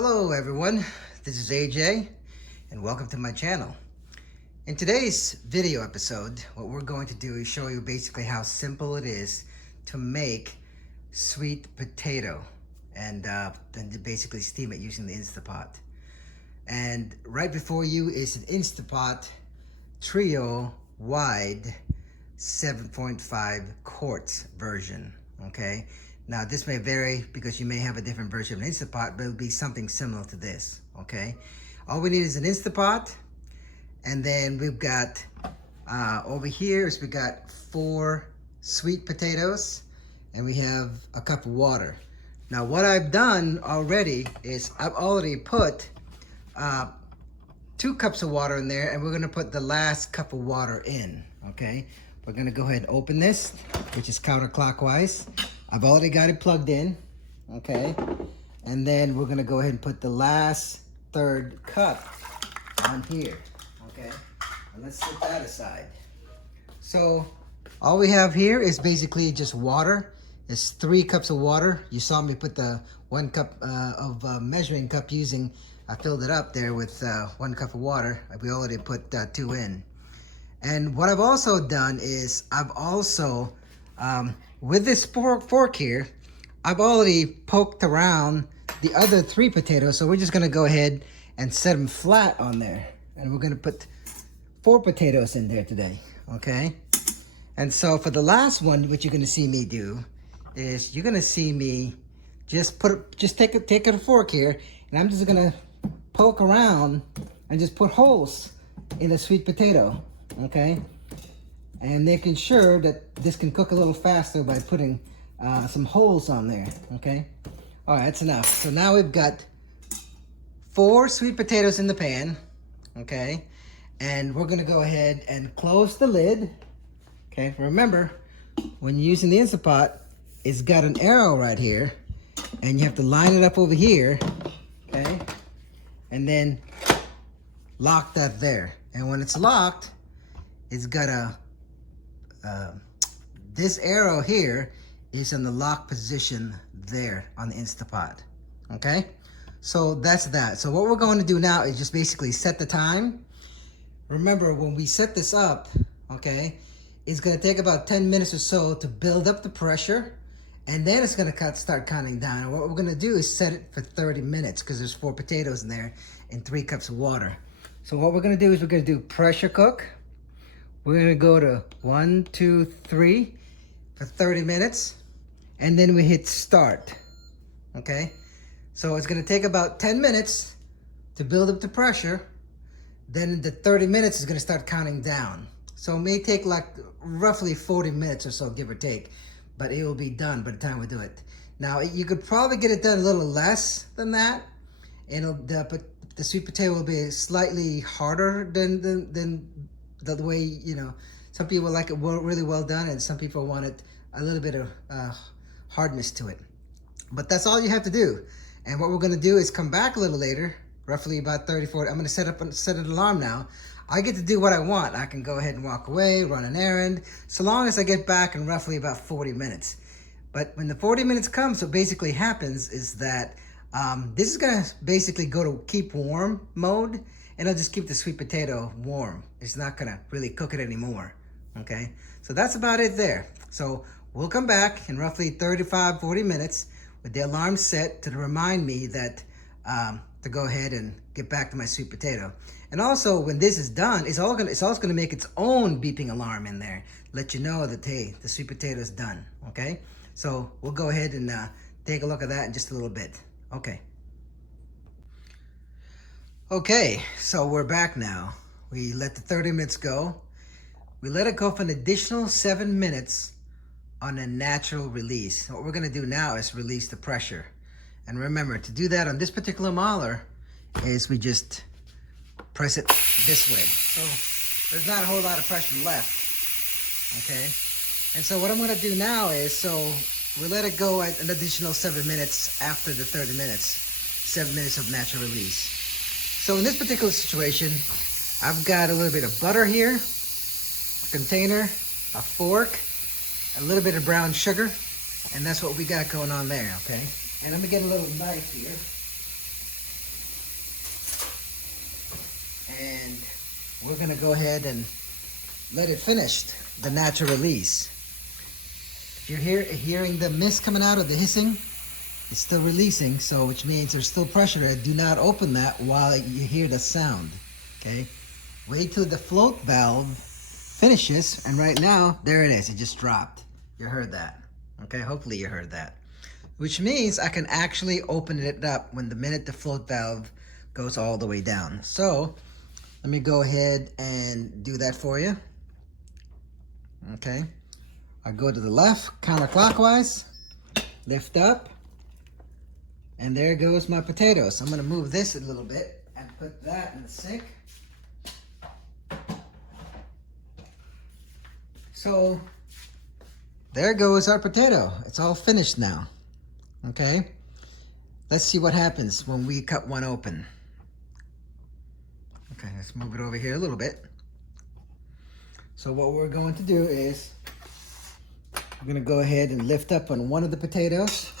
Hello everyone, this is AJ and welcome to my channel. In today's video episode, what we're going to do is show you basically how simple it is to make sweet potato and to basically steam it using the Instapot. And right before you is an Instapot Trio Wide 7.5 quarts version, okay? Now this may vary because you may have a different version of an Instapot, but it'll be something similar to this, okay? All we need is an Instapot, and then we've got, over here is we got 4 sweet potatoes, and we have a cup of water. Now what I've done already is I've already put 2 cups of water in there, and we're gonna put the last cup of water in, okay? We're gonna go ahead and open this, which is counterclockwise. I've already got it plugged in, okay? And then we're gonna go ahead and put the last 1/3 cup on here, okay? And let's set that aside. So all we have here is basically just water. It's 3 cups of water. You saw me put the 1 cup of measuring cup using, I filled it up there with 1 cup of water. We already put 2 in. And what I've also done is I've also, with this fork here, I've already poked around the other 3 potatoes. So we're just gonna go ahead and set them flat on there. And we're gonna put 4 potatoes in there today, okay? And so for the last one, what you're gonna see me do is you're gonna see me just take a fork here, and I'm just gonna poke around and just put holes in the sweet potato, okay? And making sure that this can cook a little faster by putting some holes on there, okay? All right, that's enough. So now we've got 4 sweet potatoes in the pan, okay? And we're gonna go ahead and close the lid, okay? Remember, when you're using the Instapot, it's got an arrow right here, and you have to line it up over here, okay? And then lock that there. And when it's locked, it's got this arrow here is in the lock position there on the Instapot, okay? So that's that. So what we're going to do now is just basically set the time. Remember, when we set this up, okay, it's gonna take about 10 minutes or so to build up the pressure, and then it's gonna start counting down. And what we're gonna do is set it for 30 minutes because there's 4 potatoes in there and 3 cups of water. So what we're gonna do is we're gonna do pressure cook. We're gonna go to 1, 2, 3 for 30 minutes, and then we hit start, okay? So it's gonna take about 10 minutes to build up the pressure. Then the 30 minutes is gonna start counting down. So it may take like roughly 40 minutes or so, give or take, but it will be done by the time we do it. Now, you could probably get it done a little less than that, and but the sweet potato will be slightly harder than the way, you know, some people like it really well done, and some people want it a little bit of hardness to it. But that's all you have to do. And what we're gonna do is come back a little later, roughly about 30, 40. I'm gonna set an alarm now. I get to do what I want. I can go ahead and walk away, run an errand, so long as I get back in roughly about 40 minutes. But when the 40 minutes comes, what basically happens is that this is gonna basically go to keep warm mode, and it'll just keep the sweet potato warm. It's not gonna really cook it anymore, okay? So that's about it there. So we'll come back in roughly 35, 40 minutes with the alarm set to remind me that to go ahead and get back to my sweet potato. And also, when this is done, it's also gonna make its own beeping alarm in there, let you know that, hey, the sweet potato is done, okay? So we'll go ahead and take a look at that in just a little bit, okay? Okay, so we're back now. We let the 30 minutes go. We let it go for an additional 7 minutes on a natural release. What we're gonna do now is release the pressure. And remember, to do that on this particular mauler is we just press it this way. So there's not a whole lot of pressure left, okay? And so what I'm gonna do now is, so we let it go at an additional 7 minutes after the 30 minutes, 7 minutes of natural release. So in this particular situation, I've got a little bit of butter here, a container, a fork, a little bit of brown sugar, and that's what we got going on there, okay? And let me get a little knife here. and we're gonna go ahead and let it finish the natural release. If you're hearing the mist coming out of the hissing, it's still releasing, so which means there's still pressure there. Do not open that while you hear the sound, okay? Wait till the float valve finishes, and right now, there it is. It just dropped. You heard that, okay? Hopefully you heard that. Which means I can actually open it up when the minute the float valve goes all the way down. So let me go ahead and do that for you. Okay, I go to the left counterclockwise, lift up, and there goes my potatoes. I'm gonna move this a little bit and put that in the sink. So there goes our potato. It's all finished now. Okay, let's see what happens when we cut one open. Okay, let's move it over here a little bit. So what we're going to do is we're going to go ahead and lift up on one of the potatoes.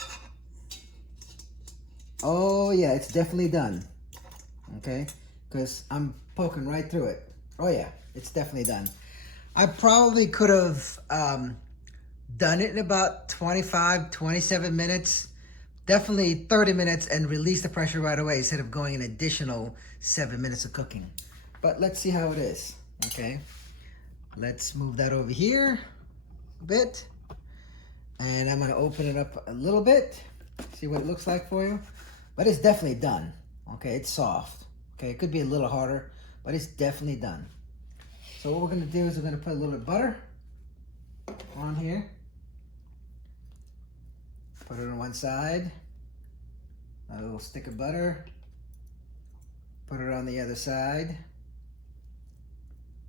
Oh yeah, it's definitely done. Okay, because I'm poking right through it. Oh yeah, it's definitely done. I probably could have done it in about 25, 27 minutes. Definitely 30 minutes and release the pressure right away instead of going an additional 7 minutes of cooking. But let's see how it is, okay? Let's move that over here a bit. And I'm gonna open it up a little bit, see what it looks like for you. But it's definitely done, okay? It's soft, okay? It could be a little harder, but it's definitely done. So what we're gonna do is we're gonna put a little bit of butter on here. Put it on one side, a little stick of butter. Put it on the other side,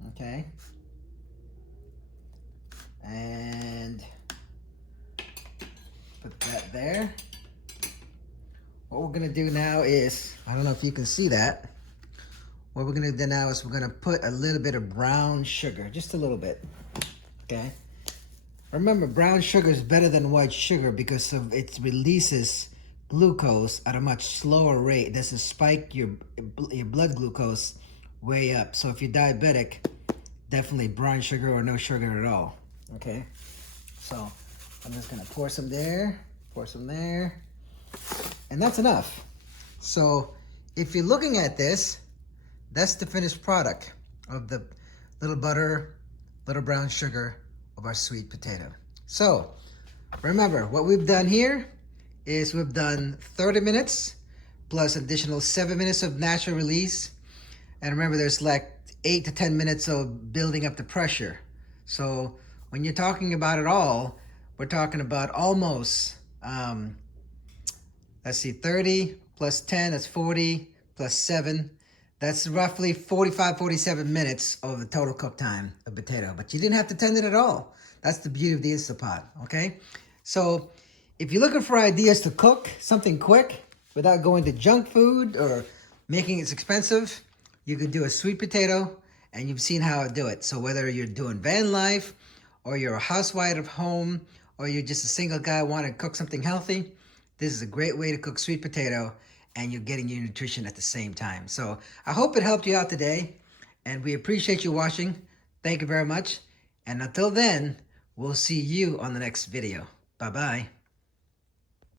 okay? And put that there. What we're gonna do now is, I don't know if you can see that. What we're gonna do now is we're gonna put a little bit of brown sugar, just a little bit, okay? Remember, brown sugar is better than white sugar because of it releases glucose at a much slower rate. It doesn't spike your blood glucose way up. So if you're diabetic, definitely brown sugar or no sugar at all, okay? So I'm just gonna pour some there, and that's enough. So if you're looking at this, that's the finished product of the little butter, little brown sugar of our sweet potato. So remember, what we've done here is we've done 30 minutes plus additional 7 minutes of natural release. And remember, there's like 8 to 10 minutes of building up the pressure. So when you're talking about it all, we're talking about almost, let's see, 30 plus 10, that's 40, plus 7. That's roughly 45, 47 minutes of the total cook time of potato. But you didn't have to tend it at all. That's the beauty of the Instapot, okay? So if you're looking for ideas to cook something quick without going to junk food or making it expensive, you could do a sweet potato, and you've seen how I do it. So whether you're doing van life, or you're a housewife at home, or you're just a single guy wanting to cook something healthy, this is a great way to cook sweet potato, and you're getting your nutrition at the same time. So I hope it helped you out today, and we appreciate you watching. Thank you very much. And until then, we'll see you on the next video. Bye-bye.